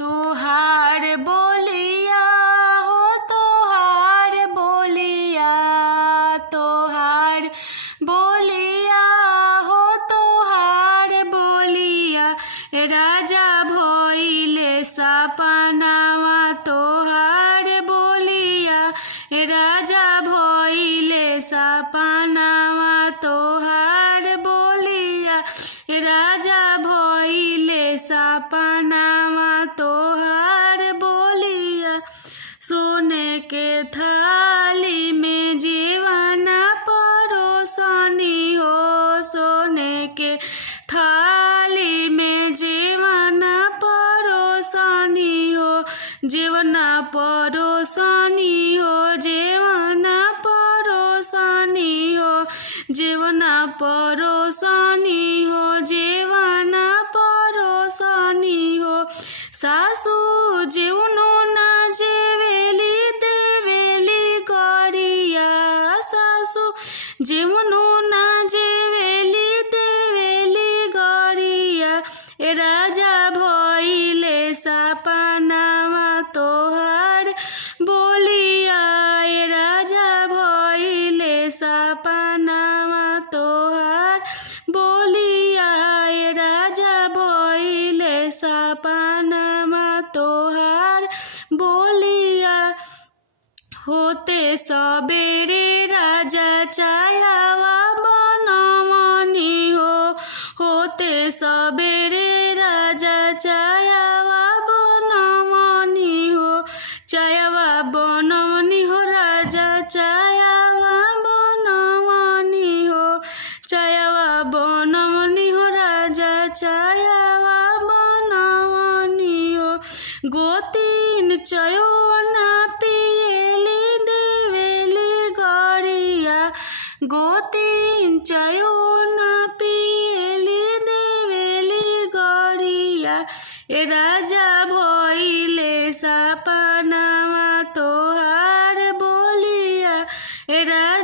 तोहार बोलिया हो तोहार बोलिया, तोहार बोलिया हो तोहार बोलिया, राजा भइले सपनावा तोहार बोलिया, राजा भइले सपनावा तोहार बोलिया, राजा भइले सपनावा तोहार बोलिया। सोने के थाली में जीवन परोसनी हो, सोने के थाली में जीवन परोसनी हो, जीवन परोसनी हो, जीवन परोसनी हो, जीवन परोसनी हो, जीवन परोसनी हो। सासू जीवनो ना जेवेली देवेली गरिया, सासू जीवनो ना जेवेली देवेली गरिया, राजा भइले सपनावा तोहार बोलिया, राजा भइले सपनावा तोहार बोलिया, राजा भइले सपनावा तोहार बोलिया। होते सबेरे राजा चायावा बनमनी हो, होते सबेरे राजा चायावा बनमनी हो, चायावा बनमनी हो, राजा चायावा बनमनी हो, चायावा बनमनी हो, राजा चायावा बनमनी हो। गोतीन चयो ना पिएली देवेली गरिया, गोतीन चयो ना पिएली देवेली गरिया, राजा भइले सपनावा तोहार बोलिया,